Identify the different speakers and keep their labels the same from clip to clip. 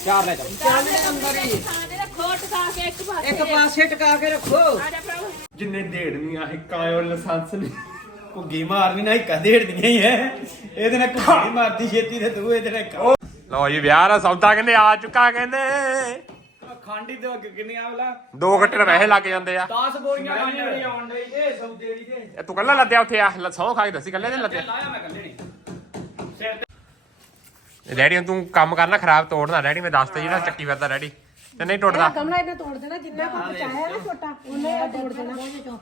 Speaker 1: ਚਾਰ ਲੈ ਚੱਲ ਚਾਰ ਦੇ ਅੰਦਰ ਹੀ
Speaker 2: ਰੱਖੋ ਟਕਾ ਕੇ
Speaker 1: ਇੱਕ ਪਾਸੇ ਟਕਾ ਕੇ ਰੱਖੋ
Speaker 2: ਆ ਜਾ ਭਰਾ
Speaker 3: ਜਿੰਨੇ ਢੇੜਨੀਆਂ ਹਿੱਕਾਂ ਉਹ ਲਾਇਸੈਂਸ ਨੇ ਘੁੱਗੀ ਮਾਰਨੀ ਨਾ ਹਿੱਕਾਂ ਢੇੜਦੀਆਂ ਹੀ ਐ ਇਹਦੇ ਨਾਲ ਘੁੱਗੀ ਮਾਰਦੀ ਛੇਤੀ ਤੇ ਤੂੰ ਇਹਦੇ ਨਾਲ ਲਓ ਜੀ ਵਿਆਹ ਦਾ ਸੌਦਾ ਕਹਿੰਦੇ ਆ ਚੁੱਕਾ ਕਹਿੰਦੇ
Speaker 1: ਖਾਂਡੀ ਤੇ ਕਿੰਨੀ ਆਵਲਾ
Speaker 3: 2 ਘੰਟੇ ਪੈਸੇ ਲੱਗ ਜਾਂਦੇ ਆ
Speaker 1: 10 ਬੋਰੀਆਂ ਖਾਂਡੀ ਨਹੀਂ ਆਉਣ ਡਈ ਤੇ ਸੌਦੇ ਦੀ ਤੇ
Speaker 3: ਇਹ ਤੂੰ ਕੱਲਾ ਲੱਦਿਆ ਉੱਥੇ ਆ ਸੌ ਖਾ ਕੇ ਦੱਸੀ ਕੱਲੇ ਨੇ ਲੱਦਿਆ
Speaker 1: ਲਾਇਆ ਮੈਂ ਕੱਲੇ ਨਹੀਂ ਸਿਰ ਤੇ
Speaker 3: ਡੈਡੀ ਨੂੰ ਤੂੰ ਕੰਮ ਕਰਨਾ ਖਰਾਬ ਤੋੜਨਾ ਡੈਡੀ ਮੈਂ ਦੱਸਤਾ ਜਿਹੜਾ ਚੱਕੀ ਫਿਰਦਾ ਡੈਡੀ ਤੇ ਨਹੀਂ ਟੁੱਟਦਾ
Speaker 2: ਗਮਲਾ ਇਹਨੇ ਤੋੜ ਦੇਣਾ ਜਿੰਨਾ ਕੋ ਬਚਾਇਆ ਨਾ ਛੋਟਾ ਉਹਨੇ ਤੋੜ ਦੇਣਾ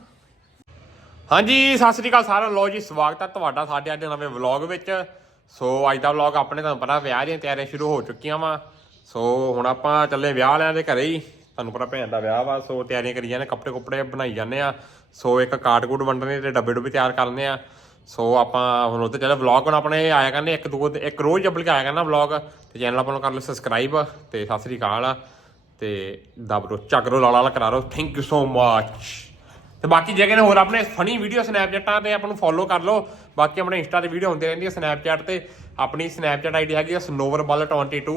Speaker 3: ਹਾਂਜੀ ਸਤਿ ਸ੍ਰੀ ਅਕਾਲ ਸਾਰਿਆਂ ਨੂੰ ਲੋ ਜੀ ਸਵਾਗਤ ਹੈ ਤੁਹਾਡਾ ਸਾਡੇ ਅੱਜ ਨਵੇਂ ਵਲੌਗ ਵਿੱਚ ਸੋ ਅੱਜ ਦਾ ਵਲੌਗ ਆਪਣੇ ਤੁਹਾਨੂੰ ਪਤਾ ਵਿਆਹ ਦੀਆਂ ਤਿਆਰੀਆਂ ਸ਼ੁਰੂ ਹੋ ਚੁੱਕੀਆਂ ਵਾ ਸੋ ਹੁਣ ਆਪਾਂ ਚੱਲੇ ਵਿਆਹ ਵਾਲਿਆਂ ਦੇ ਘਰੇ ਹੀ ਤੁਹਾਨੂੰ ਪਤਾ ਭੈਣ ਦਾ ਵਿਆਹ ਵਾ ਸੋ ਤਿਆਰੀਆਂ ਕਰੀ ਜਾਂਦੇ ਕੱਪੜੇ ਕੁੱਪੜੇ ਬਣਾਈ ਜਾਂਦੇ ਆ ਸੋ ਇੱਕ ਕਾਰਡ ਕੂਡ ਵੰਡਣੇ ਤੇ ਡੱਬੇ ਡੁੱਬੇ ਤਿਆਰ ਕਰਨੇ ਆ ਸੋ ਆਪਾਂ ਹੁਣ ਉੱਥੇ ਚੱਲੇ ਵਲੌਗ ਹੁਣ ਆਪਣੇ ਆਇਆ ਕਰਨੇ ਇੱਕ ਰੋਜ਼ ਜੱਬਲ ਕੇ ਆਇਆ ਕਰਨਾ ਵਲੌਗ ਤੇ ਚੈਨਲ ਆਪਾਂ ਨੂੰ ਕਰ ਲਓ ਸਬਸਕ੍ਰਾਈਬ ਤੇ ਸਤਿ ਸ੍ਰੀ ਅਕਾਲ ਤੇ ਦੱਬ ਲਓ ਚੱਕ ਲਓ ਲਾਲਾ ਕਰਾ ਲਓ ਥੈਂਕ ਯੂ ਸੋ ਮਚ ਤੇ ਬਾਕੀ ਜੇ ਕਹਿੰਦੇ ਹੋਰ ਆਪਣੇ ਫਨੀ ਵੀਡੀਓ ਸਨੈਪਚੈਟਾਂ ਤੇ ਆਪਾਂ ਨੂੰ ਫੋਲੋ ਕਰ ਲਓ ਬਾਕੀ ਆਪਣੇ ਇੰਸਟਾ ਤੇ ਵੀਡੀਓ ਹੁੰਦੀ ਰਹਿੰਦੀ ਹੈ ਸਨੈਪਚੈਟ ਤੇ ਆਪਣੀ ਸਨੈਪਚੈਟ ਆਈਡੀ ਹੈਗੀ SNOVERBALL22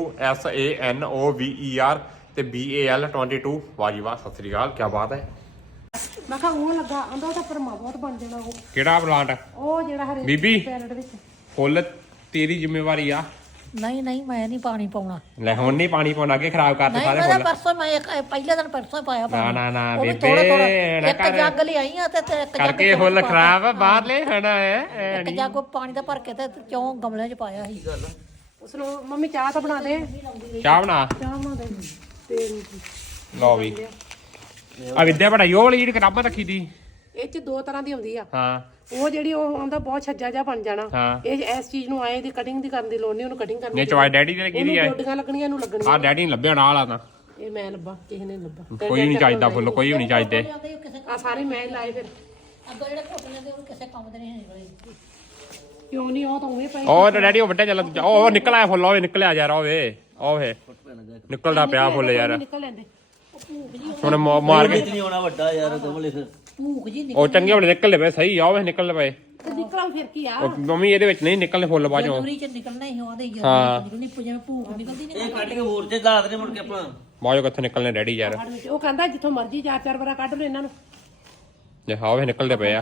Speaker 3: SANOVER ਤੇ BAL22 ਵਾਹ ਜੀ ਵਾਹ ਸਤਿ ਸ੍ਰੀ ਅਕਾਲ ਕੀ ਬਾਤ ਹੈ
Speaker 2: ਮੈਂ ਕਿਹਾ ਉਹ ਲੱਗਾ ਆਂਦਾ ਉਹਦਾ ਪਰਮਾ ਬਹੁਤ ਬਣ ਜਾਣਾ ਉਹ
Speaker 3: ਕਿਹੜਾ ਪਲਾਂਟ
Speaker 2: ਉਹ ਜਿਹੜਾ ਹਰੇ
Speaker 3: ਬੀਬੀ
Speaker 2: ਪੈਰਟ ਵਿੱਚ
Speaker 3: ਫੁੱਲ ਤੇਰੀ ਜ਼ਿੰਮੇਵਾਰੀ ਆ
Speaker 4: ਨਹੀਂ ਮੈਂ ਨਹੀਂ ਪਾਣੀ ਪਾਉਣਾ
Speaker 3: ਲੈ ਹੁਣ ਨਹੀਂ ਪਾਣੀ ਪਾਉਣਾ ਅੱਗੇ ਖਰਾਬ ਕਰਤੇ
Speaker 4: ਨਹੀਂ
Speaker 3: ਸਾਰੇ
Speaker 4: ਮੈਂ
Speaker 3: ਫੁੱਲ
Speaker 4: ਪਰਸੋਂ ਮੈਂ ਪਹਿਲੇ ਦਿਨ ਪਰਸੋਂ ਪਾਇਆ ਪਾਣੀ
Speaker 3: ਨਾ
Speaker 4: ਉਹ ਵੀ
Speaker 3: ਬੇਬੇ
Speaker 4: ਥੋੜ੍ਹਾ
Speaker 3: ਨਾ
Speaker 4: ਇੱਕ
Speaker 3: ਕਰ
Speaker 4: ਜੱਗ ਲਿਆਈ ਆ ਤੇ ਇੱਕ ਜੱਗ
Speaker 3: ਕਰਕੇ ਫੁੱਲ ਖਰਾਬ ਬਾਹਰ ਲੈ ਖਾਣਾ ਹੈ
Speaker 4: ਇੱਕ ਜੱਗ ਪਾਣੀ ਦਾ ਭਰ ਕੇ ਤੇ ਚੋਂ ਗਮਲਿਆਂ 'ਚ ਪਾਇਆ ਸੀ
Speaker 2: ਉਸ ਨੂੰ ਮੰਮੀ ਚਾਹ ਤਾਂ ਬਣਾ ਦੇ
Speaker 3: ਚਾਹ ਬਣਾ
Speaker 2: ਚਾਹ ਬਣਾ ਦੇ ਤੇ
Speaker 3: ਲਓ ਵੀ ਆ ਵਿਦਿਆ ਪੜਾਈ ਉਹ ਵਾਲੀ ਜਿਹੜੀ ਕਿਤਾਬਾਂ ਰੱਖੀ ਦੀ
Speaker 2: ਇਹ ਚ ਦੋ ਤਰ੍ਹਾਂ ਦੀ ਹੁੰਦੀ ਆ
Speaker 3: ਹਾਂ
Speaker 2: ਉਹ ਜਿਹੜੀ ਉਹ ਆਂਦਾ ਬਹੁਤ ਛੱਜਾ ਜਿਹਾ ਬਣ ਜਾਣਾ
Speaker 3: ਹਾਂ
Speaker 2: ਇਹ ਇਸ ਚੀਜ਼ ਨੂੰ ਆਏ ਦੀ ਕਟਿੰਗ ਦੀ ਕਰਨ ਦੀ ਲੋੜ ਨਹੀਂ ਉਹਨੂੰ ਕਟਿੰਗ ਕਰਨੀ
Speaker 3: ਨੇ ਚਵਾਈ ਡੈਡੀ ਦੇ ਕਿਹਦੀ ਆ
Speaker 2: ਡੋਡੀਆਂ ਲੱਗਣੀਆਂ ਇਹਨੂੰ ਲੱਗਣੀਆਂ
Speaker 3: ਆ ਡੈਡੀ ਨੇ ਲੱਭਿਆ ਨਾਲ ਆ ਤਾਂ
Speaker 2: ਇਹ ਮੈਂ ਲੱਭਾ ਕਿਸੇ ਨੇ ਲੱਭਾ
Speaker 3: ਕੋਈ ਨਹੀਂ ਚਾਹੀਦਾ ਫੁੱਲ ਕੋਈ ਵੀ ਨਹੀਂ ਚਾਹੀਦੇ
Speaker 4: ਕਿਸੇ
Speaker 2: ਆ ਸਾਰੇ ਮੈਂ ਹੀ ਲਾਏ ਫਿਰ
Speaker 4: ਅੱਗੋਂ ਜਿਹੜੇ ਫੁੱਟ ਲੈਂਦੇ ਉਹ ਕਿਸੇ ਕੰਮ ਦੇ ਨਹੀਂ ਨਿਕਲੇ
Speaker 2: ਕਿਉਂ ਨਹੀਂ ਉਹ ਤਾਂ ਉਵੇਂ ਪਈ
Speaker 3: ਉਹ ਤਾਂ ਡੈਡੀ ਉਹ ਵੱਡਾ ਚੱਲ ਉਹ ਨਿਕਲ ਆਇਆ ਫੁੱਲ ਉਹ ਨਿਕਲਿਆ ਯਾਰ ਓਏ ਓਏ ਨਿਕਲਦਾ ਪਿਆ ਫੁੱਲ ਯਾਰ
Speaker 2: ਨਿਕਲ ਲੈਂਦੇ
Speaker 3: ਹੁਣ ਮਾਰ ਕੇ
Speaker 5: ਨਹੀਂ ਆਉਣਾ ਵੱਡਾ ਯਾਰ ਗਮਲੇ ਫਿਰ
Speaker 4: ਭੂਖ ਜੀ
Speaker 3: ਉਹ ਚੰਗੇ ਵਾਲੇ ਨਿਕਲਦੇ ਪਏ ਸਹੀ ਆ ਉਹ ਨਿਕਲਦੇ ਪਏ
Speaker 2: ਤੇ ਨਿਕਲਾਂ ਫਿਰ ਕੀ ਆ
Speaker 3: ਉਹ ਮੰਮੀ ਇਹਦੇ ਵਿੱਚ ਨਹੀਂ ਨਿਕਲਨੇ ਫੁੱਲ ਬਾਜੋਂ
Speaker 4: ਜਨੂਰੀ 'ਚ ਨਿਕਲਣਾ ਹੀ ਉਹਦੇ ਹੀ
Speaker 3: ਹਾਂ।
Speaker 4: ਨਿਕਲਣੀ ਜਿਵੇਂ ਭੂਖ ਨਿਕਲਦੀ ਨਹੀਂ
Speaker 5: ਇਹ ਕੱਢ ਕੇ ਹੋਰ ਤੇ ਲਾ ਦੇ ਮੁੜ ਕੇ ਆਪਣਾ
Speaker 3: ਬਾਜੋਂ ਕਿੱਥੇ ਨਿਕਲਨੇ ਡੈਡੀ ਯਾਰ
Speaker 2: ਬਾਅਦ ਵਿੱਚ ਉਹ ਕਹਿੰਦਾ ਜਿੱਥੋਂ ਮਰਜ਼ੀ ਚਾਰ ਵਾਰਾ ਕੱਢ ਲਓ ਇਹਨਾਂ ਨੂੰ
Speaker 3: ਜੇ ਹਾਂ ਉਹ ਨਿਕਲਦੇ ਪਏ ਆ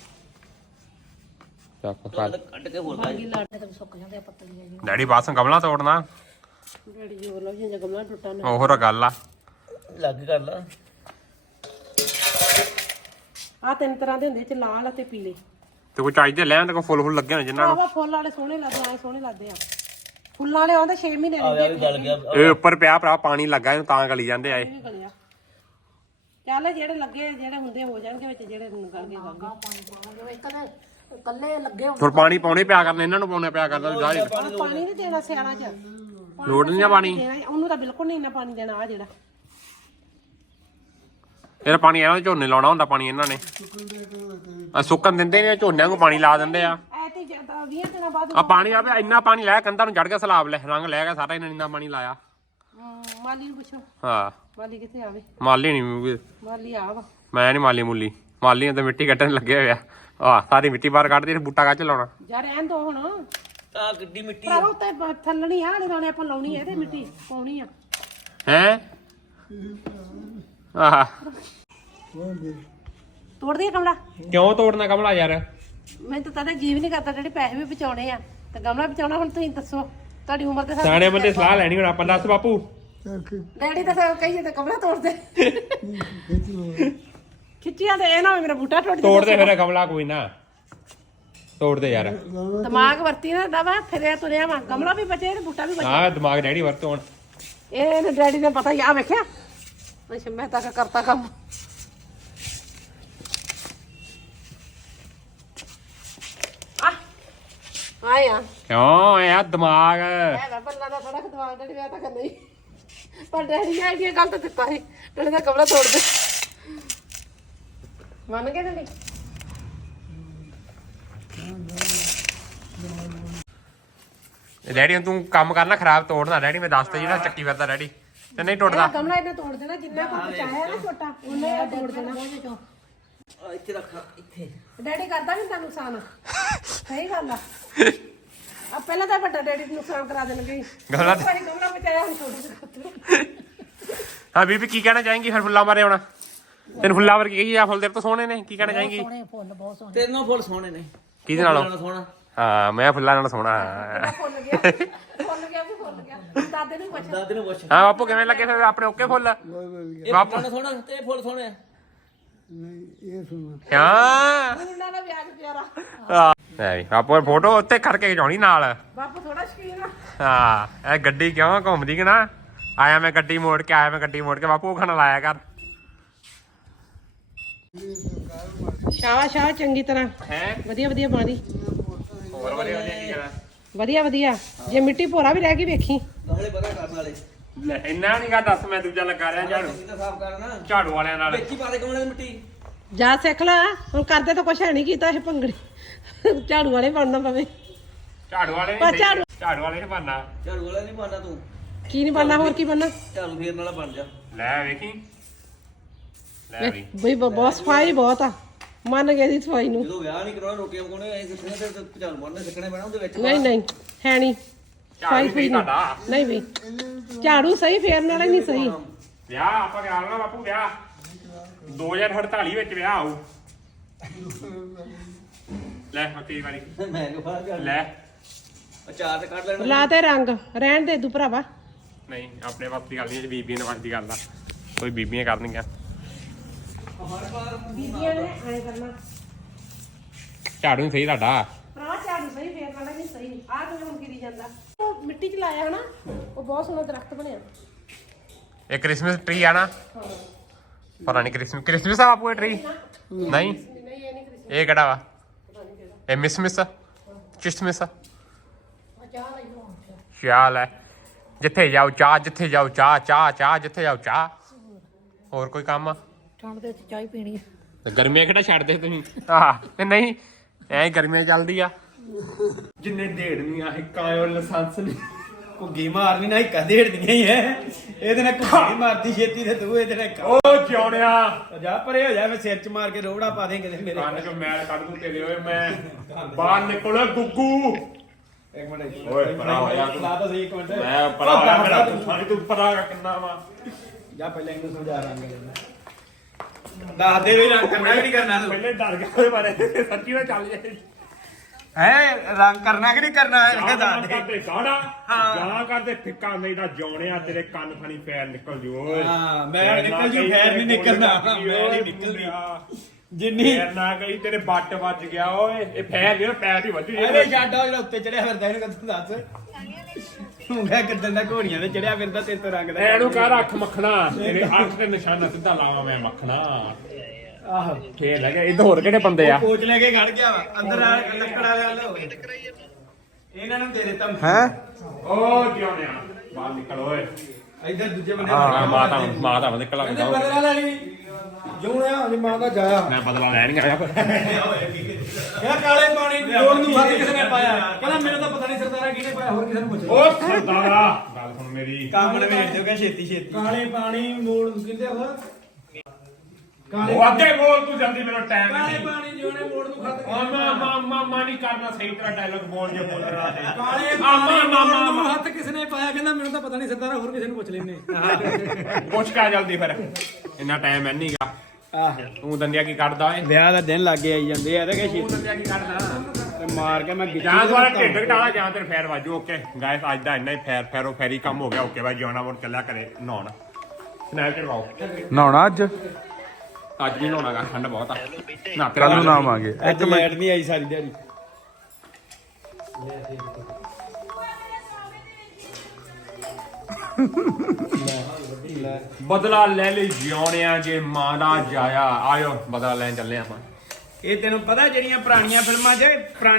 Speaker 3: ਚੱਕ ਕਰ
Speaker 5: ਕੱਢ ਕੇ ਹੋਰ ਲਾ
Speaker 4: ਲੜਨੇ ਤਾਂ ਸੁੱਕ ਜਾਂਦੇ ਆ ਪੱਤਲੀਆਂ ਜੀ
Speaker 3: ਡੈਡੀ ਬਾਸੋਂ ਗਮਲਾ ਤੋੜਨਾ
Speaker 2: ਡੈਡੀ ਜੋਰ ਲਾਓ ਜਿੰਨਾ ਗਮਲਾ ਟੁੱਟਾ ਨਾ
Speaker 3: ਉਹ ਗੱਲ ਆ
Speaker 5: ਲੱਗ ਕਰ ਲਾ
Speaker 2: ਆ ਤਿੰਨ ਤਰ੍ਹਾਂ ਦੇ ਹੁੰਦੇ ਚ ਲਾਲ ਅਤੇ ਪੀਲੇ
Speaker 3: ਤੇ ਕੋਈ ਚਾਹੀਦੇ ਲੈਣ ਤੇ ਕੋਈ ਫੁੱਲ ਲੱਗੇ ਹੋਣੇ ਜਿੰਨਾਂ ਨੂੰ
Speaker 2: ਆਵਾ ਫੁੱਲ ਵਾਲੇ ਸੋਹਣੇ ਲੱਗਦੇ ਆ ਸੋਹਣੇ ਲੱਗਦੇ ਆ ਫੁੱਲਾਂ ਵਾਲੇ ਆਉਂਦੇ 6 ਮਹੀਨੇ ਰਹਿੰਦੇ
Speaker 5: ਵੀ ਗਲ ਗਿਆ
Speaker 3: ਇਹ ਉੱਪਰ ਪਿਆ ਭਰਾ ਪਾਣੀ ਲੱਗਾ ਇਹਨੂੰ ਤਾਂ ਗਲੀ ਜਾਂਦੇ ਆਏ
Speaker 2: ਗਲਿਆ ਚੱਲ ਜਿਹੜੇ ਲੱਗੇ ਜਿਹੜੇ ਹੁੰਦੇ ਹੋ ਜਾਣਗੇ ਵਿੱਚ ਜਿਹੜੇ ਗਲ ਗਏ
Speaker 4: ਕੱਲੇ ਲੱਗੇ
Speaker 3: ਫਿਰ ਪਾਣੀ ਪਾਉਣੇ ਪਿਆ ਕਰਨੇ ਇਹਨਾਂ ਨੂੰ ਪਾਉਣੇ ਪਿਆ ਕਰਦਾ ਗਾਹ
Speaker 2: ਪਾਣੀ ਨਹੀਂ ਦੇਣਾ ਸਿਆਣਾ ਚ
Speaker 3: ਲੋੜ ਨਹੀਂ ਆ ਪਾਣੀ
Speaker 2: ਦੇਣਾ ਉਹਨੂੰ ਤਾਂ ਬਿਲਕੁਲ ਨਹੀਂ ਇੰਨਾ ਪਾਣੀ ਦੇਣਾ ਆ ਜਿਹੜਾ
Speaker 3: ਇਹਦਾ ਪਾਣੀ ਇਹਨਾਂ ਦੇ ਝੋਨੇ ਲਾਉਣਾ ਹੁੰਦਾ ਪਾਣੀ ਇਹਨਾਂ ਨੇ ਆ ਸੁੱਕਣ ਦਿੰਦੇ ਨੇ ਝੋਨਿਆਂ ਨੂੰ ਪਾਣੀ ਲਾ ਦਿੰਦੇ ਆ
Speaker 2: ਐ ਤੇ ਜਿਆਦਾ 20 ਦਿਨਾਂ ਬਾਅਦ
Speaker 3: ਆ ਪਾਣੀ ਆਵੇ ਇੰਨਾ ਪਾਣੀ ਲਾਇਆ ਕੰਧਾਂ ਨੂੰ ਚੜ ਗਿਆ ਸਲਾਬ ਲੈ ਰੰਗ ਲੈ ਗਿਆ ਸਾਰਾ ਇਹਨਾਂ ਨੇ ਇੰਨਾ ਪਾਣੀ ਲਾਇਆ
Speaker 2: ਮਾਲੀ ਨੂੰ ਪੁੱਛੋ
Speaker 3: ਹਾਂ
Speaker 2: ਮਾਲੀ ਕਿੱਥੇ ਆਵੇ
Speaker 3: ਮਾਲੀ ਨਹੀਂ
Speaker 2: ਮਾਲੀ ਆ ਵਾ
Speaker 3: ਮੈਂ ਨਹੀਂ ਮਾਲੀ ਮੁੱਲੀ ਮਾਲੀਆਂ ਤੇ ਮਿੱਟੀ ਕੱਢਣ ਲੱਗੇ ਹੋਇਆ ਆ ਸਾਰੀ ਮਿੱਟੀ ਬਾਹਰ ਕੱਢਦੀ ਤੇ ਬੂਟਾ ਕੱਚ ਲਾਉਣਾ
Speaker 2: ਯਾਰ ਐਨ ਦੋ ਹੁਣ
Speaker 5: ਆ ਕਿੱਡੀ ਮਿੱਟੀ
Speaker 2: ਭਰਾਵਾ ਉੱਤੇ ਥੱਲਣੀ ਆ ਆਲੇ ਦਾਣੇ ਆਪਾਂ ਲਾਉਣੀ ਐ ਤੇ ਮਿੱਟੀ ਪਾਉਣੀ ਆ
Speaker 3: ਹੈ ਆਹ
Speaker 2: ਤੋੜ ਦਈਏ ਕਮਲਾ
Speaker 3: ਕਿਉਂ ਤੋੜਨਾ ਕਮਲਾ ਯਾਰ
Speaker 2: ਮੈਨੂੰ ਤਾਂ ਤਦੇ ਜੀਵ ਨਹੀਂ ਕਰਦਾ ਜਿਹੜੇ ਪੈਸੇ ਵੀ ਬਚਾਉਣੇ ਆ ਤੇ ਗਮਲਾ ਬਚਾਉਣਾ ਹੁਣ ਤੁਸੀਂ ਦੱਸੋ ਤੁਹਾਡੀ ਉਮਰ ਦੇ ਹਿਸਾਬ
Speaker 3: ਸਿਆਣੇ ਬੰਦੇ ਸਲਾਹ ਲੈਣੀ ਹੁਣ ਆਪਾਂ ਦੱਸ ਬਾਪੂ
Speaker 2: ਡੈਡੀ ਤਾਂ ਕਹੀਏ ਤੇ ਕਮਲਾ ਤੋੜ ਦੇ ਖਿੱਚੀਆਂ ਤੇ ਇਹ ਨਾ ਹੋਵੇ ਮੇਰਾ ਬੂਟਾ ਟੁੱਟ
Speaker 3: ਤੋੜ ਦੇ ਫਿਰ ਕਮਲਾ ਕੋਈ ਨਾ ਤੋੜ ਦੇ ਯਾਰ
Speaker 2: ਦਿਮਾਗ ਵਰਤੀ ਨਾ ਦਵਾ ਫਿਰਿਆ ਤੁਰਿਆ ਵਾ ਗਮਲਾ ਵੀ ਬਚੇ ਤੇ ਬੂਟਾ ਵੀ ਬਚੇ
Speaker 3: ਹਾਂ ਦਿਮਾਗ ਡੈਡੀ ਵਰਤੋਂ ਹੁਣ
Speaker 2: ਇਹ ਡੈਡੀ ਨੇ ਪਤਾ ਹੀ ਆ ਵੇਖਿਆ ਅੱਛਾ ਮੈਂ ਤਾਂ ਕਰਤਾ ਕੰਮ ਆਇਆ
Speaker 3: ਕਿਉਂ ਇਹ ਦਿਮਾਗ
Speaker 2: ਮੈਂ ਬੱਲਾ ਦਾ ਥੋੜਾ ਦਿਮਾਗ ਡੈਡੀ ਮੈਂ ਤਾਂ ਕਰਨਾ ਹੀ ਪਰ ਡੈਡੀ ਨੇ ਆਈਡੀਆ ਗਲਤ ਦਿੱਤਾ ਸੀ ਡੈਡੀ ਦਾ ਕਮਲਾ ਤੋੜ ਦੇ ਮੰਨ ਗਏ ਡੈਡੀ
Speaker 3: ਡੈਡੀ ਨੂੰ ਤੂੰ ਕੰਮ ਕਰਨਾ ਖਰਾਬ ਤੋੜਨਾ ਡੈਡੀ ਮੈਂ ਦੱਸਤਾ ਜਿਹੜਾ ਚੱਕੀ ਫਿਰਦਾ ਡੈਡੀ ਤੇ ਨਹੀਂ ਟੁੱਟਦਾ
Speaker 2: ਕਮਲਾ ਇਹਨੇ ਤੋੜ ਦੇਣਾ ਜਿੰਨਾ ਕੋ ਬਚਾਇਆ ਨਾ ਛੋਟਾ ਉਹਨੇ ਇਹ ਤੋੜ ਦੇਣਾ
Speaker 5: ਇੱਥੇ ਰੱਖ ਇੱਥੇ
Speaker 2: ਡੈਡੀ ਕਰਦਾ ਨਹੀਂ ਤਾਂ ਨੁਕਸਾਨ ਸਹੀ ਗੱਲ ਆ ਆ ਪਹਿਲਾਂ ਤਾਂ ਵੱਡਾ ਡੈਡੀ ਨੂੰ ਨੁਕਸਾਨ ਕਰਾ ਦੇਣਗੇ
Speaker 3: ਗਮਲਾ
Speaker 2: ਕਮਲਾ ਕੇ ਆਇਆ ਹੁਣ ਛੋਟੇ ਜਿਹੇ ਖਾਤੇ
Speaker 3: ਹਾਂ ਬੀਬੀ ਕੀ ਕਹਿਣਾ ਚਾहेंगी ਫਿਰ ਫੁੱਲਾਂ ਬਾਰੇ ਹੁਣ ਤੈਨੂੰ ਫੁੱਲਾਂ ਬਾਰੇ ਕੀ ਕਹੀ ਆ ਫੁੱਲ ਤੇਰੇ ਤੋਂ ਸੋਹਣੇ ਨੇ ਕੀ ਕਹਿਣਾ ਚਾहेंगी
Speaker 4: ਸੋਹਣੇ ਫੁੱਲ ਬਹੁਤ ਸੋਹਣੇ
Speaker 5: ਤੇਨੋਂ ਫੁੱਲ ਸੋਹਣੇ ਨੇ
Speaker 3: ਕਿਹਦੇ ਨਾਲੋਂ
Speaker 5: ਫੁੱਲਾਂ ਸੋਹਣਾ
Speaker 3: ਹਾਂ ਮੈਂ ਫੁੱਲਾਂ ਨਾਲ ਸੋਹਣਾ
Speaker 2: ਫੁੱਲ ਗਿਆ ਵੀ ਫੁੱਲ ਗਿਆ ਦਾਦੇ ਨੂੰ ਪੁੱਛ
Speaker 5: ਦਾਦੇ ਨੂੰ ਪੁੱਛ
Speaker 3: ਹਾਂ ਬਾਪੂ ਕਿਵੇਂ ਲੱਗੇ ਫਿਰ ਆਪਣੇ ਓਕੇ ਫੁੱਲ
Speaker 5: ਇਹ ਫੁੱਲਾਂ ਸੋਹਣਾ ਤੇ ਇਹ ਫੁੱਲ ਸੋਹਣੇ ਆ
Speaker 3: ਹਾਂ
Speaker 2: ਉਹਨਾਂ ਦਾ ਵਿਆਹ ਪਿਆਰਾ
Speaker 3: ਨਹੀਂ ਬਾਪੂ ਫੋਟੋ ਉੱਤੇ ਕਰਕੇ ਖਿਚਾਉਣੀ ਨਾਲ
Speaker 2: ਬਾਪੂ ਥੋੜਾ ਸ਼ਕੀਨ ਆ
Speaker 3: ਹਾਂ ਇਹ ਗੱਡੀ ਕਿਉਂ ਘੁੰਮਦੀ ਕਿ ਨਾ ਆਇਆ ਮੈਂ ਗੱਡੀ ਮੋੜ ਕੇ ਬਾਪੂ ਉਹ ਖਾਣਾ ਲਾਇਆ ਕਰ
Speaker 2: ਸ਼ਾਵਾ ਚੰਗੀ ਤਰ੍ਹਾਂ
Speaker 3: ਹੈ
Speaker 2: ਵਧੀਆ ਵਧੀਆ ਪਾਣੀ
Speaker 3: ਹੋਰ ਵਧੀਆ ਕੀ ਕਰਾਂ
Speaker 2: ਵਧੀਆ ਵਧੀਆ ਜੇ ਮਿੱਟੀ ਭੋਰਾ ਵੀ ਰਹਿ ਗਈ ਵੇਖੀ
Speaker 5: ਨਾਲੇ ਪਤਾ ਕਰਨ ਵਾਲੇ
Speaker 3: ਲੈ ਇੰਨਾ ਨਹੀਂ ਗਾ ਦੱਸ ਮੈਂ ਦੂਜਾ ਲੱਗਾ ਰਿਹਾ ਝਾੜੂ
Speaker 5: ਕਿੱਦਾਂ ਸਾਫ਼ ਕਰਨਾ
Speaker 3: ਝਾੜੂ ਵਾਲਿਆਂ ਨਾਲ
Speaker 5: ਵੇਖੀ ਪਾ ਦੇ ਕਮਣੇ ਦੀ ਮਿੱਟੀ
Speaker 2: ਜਾ ਸਿੱਖ ਲੈ ਹੁਣ ਕਰਦੇ ਤਾਂ ਕੁਛ ਹੈ ਨਹੀਂ ਕੀਤਾ ਇਹ ਭੰਗੜੇ ਝਾੜੂ ਵਾਲੇ ਬਣਨਾ ਪਵੇ
Speaker 3: ਝਾੜੂ ਵਾਲੇ
Speaker 2: ਪਰ
Speaker 3: ਨਹੀਂ ਝਾੜੂ ਵਾਲੇ ਨਹੀਂ ਬਣਨਾ
Speaker 5: ਝਾੜੂ ਵਾਲਾ ਨਹੀਂ ਬਣਨਾ ਤੂੰ
Speaker 2: ਕੀ ਨਹੀਂ ਬਣਨਾ ਹੋਰ ਕੀ ਬਣਨਾ
Speaker 5: ਝਾੜੂ ਫੇਰਨ ਵਾਲਾ ਬਣ ਜਾ
Speaker 3: ਲੈ ਵੇਖੀ ਲੈ ਵੀ
Speaker 2: ਬਈ ਬਹੁਤ ਸਫਾਈ ਬਹੁਤ ਆ ਮੰਨ ਗਿਆ ਦੀ ਸਫਾਈ ਨੂੰ
Speaker 5: ਜਦੋਂ ਵਿਆਹ ਨਹੀਂ ਕਰਾਉਣਾ ਰੋਟੀਆਂ ਪਕਾਉਣੇ ਐ ਸਿੱਖਣੇ ਤੇ ਝਾੜੂ ਮਾਰਨੇ ਸਿੱਖਣੇ ਪੈਣਾ ਉਹਦੇ ਵਿੱਚ
Speaker 2: ਨਹੀਂ ਹੈ ਨਹੀਂ
Speaker 3: ਝਾੜੂ ਨਹੀਂ ਤੁਹਾਡਾ
Speaker 2: ਨਹੀਂ ਬਈ ਝਾੜੂ ਸਹੀ ਫੇਰਨ ਵਾਲਾ ਨਹੀਂ ਸਹੀ
Speaker 3: ਵਿਆਹ ਆਪਾਂ ਕਹਿ ਲੈਣਾ ਬਾਪੂ ਵਿਆਹ 2048 ਵਿੱਚ ਵਿਆਹ ਆਊ ਲੈ ਮੱਕੀ ਵਾਰੀ
Speaker 5: ਮੈਂ ਕਿਹਾ ਫਾੜ ਝਾੜੂ
Speaker 3: ਲੈ
Speaker 5: ਅਚਾਰ ਤੇ ਕੱਢ ਲੈਣਾ
Speaker 2: ਲਾ ਤੇ ਰੰਗ ਰਹਿਣ ਦੇ ਦੂ ਭਰਾਵਾ
Speaker 3: ਨਹੀਂ ਆਪਣੇ ਵੱਸ ਦੀ ਗੱਲ ਨਹੀਂ ਬੀਬੀਆਂ ਦੇ ਵੱਸ ਦੀ ਗੱਲ ਆ ਕੋਈ ਬੀਬੀਆਂ ਕਰਨਗੀਆਂ
Speaker 2: ਬੀਬੀਆਂ ਨੇ ਐ ਕਰਨਾ
Speaker 3: ਝਾੜੂ ਨਹੀਂ ਸਹੀ ਤੁਹਾਡਾ
Speaker 2: ਭਰਾ ਝਾੜੂ ਸਹੀ ਫੇਰਨ ਵਾਲਾ ਨਹੀਂ ਸਹੀ ਆਹ ਕਿਵੇਂ ਹੁਣ ਗਿਰੀ ਜਾਂਦਾ ਉਹ ਮਿੱਟੀ 'ਚ ਲਾਇਆ ਹਨਾ ਉਹ ਬਹੁਤ ਸੋਹਣਾ ਦਰਖਤ ਬਣਿਆ
Speaker 3: ਇਹ ਕ੍ਰਿਸਮਸ ਟਰੀ ਆ ਨਾ ਪਤਾ ਨਹੀਂ ਕ੍ਰਿਸਮਸ ਆ ਬਾਪੂ ਇਹ ਟਰੀ ਨਹੀਂ
Speaker 2: ਨਹੀਂ ਇਹ ਨਹੀਂ ਕਰੀ
Speaker 3: ਇਹ ਕਿਹੜਾ ਵਾ ਇਹ ਮਿਸਮਿਸ ਚਿਸ਼ਮਿਸ ਖਿਆਲ ਹੈ ਜਿੱਥੇ ਜਾਓ ਚਾਹ ਜਿੱਥੇ ਜਾਓ ਚਾਹ ਜਿੱਥੇ ਜਾਓ ਚਾਹ ਹੋਰ ਕੋਈ ਕੰਮ ਆ
Speaker 4: ਠੰਡ ਦੇ ਵਿੱਚ ਚਾਹ ਹੀ ਪੀਣੀ
Speaker 3: ਤੇ ਗਰਮੀਆਂ ਕਿਹੜਾ ਛੱਡਦੇ ਤੁਸੀਂ ਆਹ ਤੇ ਨਹੀਂ ਐ ਗਰਮੀਆਂ ਚੱਲਦੀ ਆ ਜਿੰਨੇ ਢੇੜਨੀਆਂ ਹਿੱਕਾਂ ਉਹ ਲਾਇਸੈਂਸ ਨਹੀਂ
Speaker 1: ਘੁੱਗੀ ਮਾਰਨੀ ਨਾ ਇੱਕ ਢੇੜਦੀਆਂ ਹੀ ਐ ਇਹਦੇ ਨਾਲ ਘੁੱਗੀ ਮਾਰਦੀ ਛੇਤੀ ਤੇ ਤੂੰ ਇਹਦੇ ਨਾਲ
Speaker 3: ਉਹ ਜਿਉਣਿਆ
Speaker 1: ਜਾ ਪਰੇ ਹੋ ਜਾ ਮੈਂ ਸਿਰ ਚ ਮਾਰ ਕੇ ਰੋੜਾ ਪਾ ਦੇ ਕਿਤੇ ਮੇਰੇ
Speaker 3: ਕੰਨ ਚੋਂ ਮੈਲ ਕੱਢ ਦੂੰ ਤੇਰੇ ਓਏ ਮੈਂ ਬਾਹਰ ਨਿਕਲ ਗੁੱਗੂ
Speaker 1: ਇੱਕ ਮਿੰਟ
Speaker 3: ਓਏ ਪਰਾਂ ਹੋ ਜਾ ਤੂੰ।
Speaker 1: ਲਾ ਤਾਂ ਸਹੀ ਇੱਕ ਮਿੰਟ
Speaker 3: ਮੈਂ ਪਰਾਂ ਹੋਇਆ ਮੇਰਾ ਸਾਡੀ ਤੂੰ ਪਰਾਂ ਕਿੰਨਾ ਵਾ
Speaker 1: ਜਾ ਪਹਿਲਾਂ ਇਹਨੂੰ ਸਮਝਾ ਰੰਗ ਦੱਸ ਦੇ ਵੀ ਰੰਗ ਕਰਨਾ ਕਿ ਨਹੀਂ ਕਰਨਾ ਤੂੰ
Speaker 3: ਪਹਿਲੇ ਡਰ ਗਿਆ ਉਹਦੇ ਬਾਰੇ ਸੱਚੀ ਵਿੱਚ ਚੱਲ ਜਾਏ
Speaker 1: ਹੈ ਰੰਗ ਕਰਨਾ ਕਿ ਨਹੀਂ ਕਰਨਾ ਇਹ ਦੱਸ ਦੇ
Speaker 3: ਕਰਦੇ ਗਾੜਾ ਜਾਂ ਕਰਦੇ ਫਿੱਕਾ ਨਹੀਂ ਤਾਂ ਜਿਉਣਿਆ ਤੇਰੇ ਕੰਨ ਫਣੀ ਪੈਰ ਨਿਕਲ ਜੂ ਓਏ
Speaker 1: ਹਾਂ ਮੈਂ ਨਿਕਲ ਜੂ ਫੇਰ ਨਹੀਂ ਨਿਕਲਣਾ ਮੈਂ ਨਹੀਂ ਨਿਕਲਦੀ ਜਿੰਨੀ
Speaker 3: ਫੇਰ ਨਾ ਕਹੀ ਤੇਰੇ ਬੱਟ ਵੱਜ ਗਿਆ ਓਏ ਇਹ ਫੇਰ ਨਹੀਂ ਪੈਰ ਦੀ ਵੱਜੀ
Speaker 1: ਅਰੇ ਛੱਡ ਆ ਜਿਹੜਾ ਉੱਤੇ ਚੜਿਆ ਫਿਰਦਾ ਇਹਨੂੰ ਕਦੋਂ ਦੱਸ ਮੈਂ ਕਿੱਦਾਂ ਦਾ ਘੋੜੀਆਂ ਤੇ ਚੜਿਆ ਫਿਰਦਾ ਤੇਰੇ ਤੋਂ ਰੰਗ ਦਾ
Speaker 3: ਇਹਨੂੰ ਕਹਿ ਰੱਖ ਮੱਖਣਾ ਤੇਰੇ ਅੱਖ ਤੇ ਨਿਸ਼ਾਨਾ ਸਿੱਧਾ ਲਾਵਾਂ ਮੈਂ ਮੱਖਣਾ
Speaker 1: ਆਹੋ
Speaker 3: ਫੇਰ ਲੱਗਾ ਇਹ ਹੋਰ ਕਿਹੜੇ ਬੰਦੇ ਆ
Speaker 1: ਕੋਚ ਲੈ ਕੇ ਖੜ ਗਿਆ ਵਾ ਅੰਦਰ ਆ ਲੱਕੜ ਵਾਲੇ ਵੱਲ ਹੋਏ ਇਹਨਾਂ ਨੂੰ ਦੇ ਦਿੱਤਾ ਹੈ
Speaker 3: ਓ ਜਿਉਣਿਆ ਬਾਹਰ ਨਿਕਲ ਓਏ
Speaker 1: ਇੱਧਰ ਦੂਜੇ ਬੰਦੇ
Speaker 3: ਹਾਂ ਮਾਤਾ ਨਿਕਲ ਆ
Speaker 1: ਬਦਲਾ ਲੈਣੀ ਜੂਣਿਆ ਜੀ ਮਾਂ ਦਾ ਜਾਇਆ
Speaker 3: ਮੈਂ ਬਦਲਾ ਲੈਣ ਨਹੀਂ ਆਇਆ
Speaker 1: ਇਹ ਕਾਲੇ ਪਾਣੀ ਜੋੜ ਨੂੰ ਹੱਥ ਕਿਸ ਨੇ ਪਾਇਆ ਕਹਿੰਦਾ ਮੈਨੂੰ ਤਾਂ ਪਤਾ ਨਹੀਂ ਸਰਦਾਰਾ ਕਿਹਨੇ ਪਾਇਆ ਹੋਰ ਕਿਸੇ ਨੂੰ ਪੁੱਛ
Speaker 3: ਓ ਸਰਦਾਰਾ ਗੱਲ ਸੁਣ ਮੇਰੀ
Speaker 1: ਕੰਮ ਨੇ ਵੇਚ ਦਿਓ ਛੇਤੀ ਛੇਤੀ ਕਾਲੇ ਪਾਣੀ ਮੋੜ ਕਿੰਦੇ ਹੋ
Speaker 3: ਉਹ ਅੱਗੇ ਬੋਲ ਤੂੰ ਜਲਦੀ ਮੇਰਾ ਟਾਈਮ
Speaker 1: ਕਾਲੇ ਪਾਣੀ ਜੋਣੇ ਮੋੜ ਨੂੰ ਖਤ
Speaker 3: ਮਾਮਾ ਨਹੀਂ ਕਰਨਾ ਸਹੀ ਤਰ੍ਹਾਂ ਡਾਇਲੌਗ ਬੋਲ ਜੇ ਬੋਲ ਰਹਾ ਹੈ
Speaker 1: ਕਾਲੇ ਪਾਣੀ ਮੋੜ ਨੂੰ ਹੱਥ ਕਿਸ ਨੇ ਪਾਇਆ ਕਹਿੰਦਾ ਮੈਨੂੰ ਤਾਂ ਪਤਾ ਨਹੀਂ ਸਰਦਾਰਾ ਹੋਰ ਕਿਸੇ ਨੂੰ ਪੁੱਛ ਲੈਨੇ
Speaker 3: ਪੁੱਛ ਕਾ ਜਲਦੀ ਫਿਰ ਇੰਨਾ ਟਾਈਮ ਹੈ ਨਹੀਂਗਾ
Speaker 1: ਆਹ
Speaker 3: ਤੂੰ ਦੰਦਿਆ ਕੀ ਕੱਢਦਾ ਓਏ
Speaker 1: ਵਿਆਹ ਦਾ ਦਿਨ ਲੱਗੇ ਆਈ ਜਾਂਦੇ ਆ ਤੇ ਕਿ
Speaker 3: ਤੂੰ ਦੰਦਿਆ ਕੀ ਕੱਢਦਾ
Speaker 1: ਤੇ ਮਾਰ ਕੇ ਮੈਂ
Speaker 3: ਜਾਂ ਦੁਆਰਾ ਢਿੱਡ ਘਟਾਣਾ ਜਾਂ ਤੇਰੇ ਫੈਰ ਵਾਜੂ ਓਕੇ ਗਾਇਸ ਅੱਜ ਦਾ ਇੰਨਾ ਹੀ ਫੈਰੋ ਫੈਰੀ ਕੰਮ ਹੋ ਗਿਆ ਓਕੇ ਬਾਈ ਜਿਉਣਾ ਮੋੜ ਚੱਲਿਆ ਕਰੇ ਨਹਾਉਣ ਸਨੈਪਚੈਟ ਪਾਓ
Speaker 6: ਨਹਾਉਣਾ ਅੱਜ
Speaker 3: ਅੱਜ ਨਹੀਂ ਨਹਾਉਣਾਗਾ ਠੰਡ ਬਹੁਤ ਆ ਨਾ
Speaker 6: ਕੱਲ ਨੂੰ ਨਾਵਾਂਗੇ
Speaker 1: ਅੱਜ ਲਾਈਟ ਨਹੀਂ ਆਈ ਸਾਰੀ ਦਿਹਾੜੀ
Speaker 3: ਬਦਲਾ ਲੈ ਲਈ ਜਿਉਣਿਆ ਜੇ ਮਾਂ ਦਾ ਜਾਇਆ ਆਇਓ ਬਦਲਾ ਲੈਣ ਚੱਲੇ ਆਪਾਂ
Speaker 1: ਇਹ ਤੈਨੂੰ ਪਤਾ ਜਿਹੜੀਆਂ ਪੁਰਾਣੀਆਂ ਫਿਲਮਾਂ 'ਚ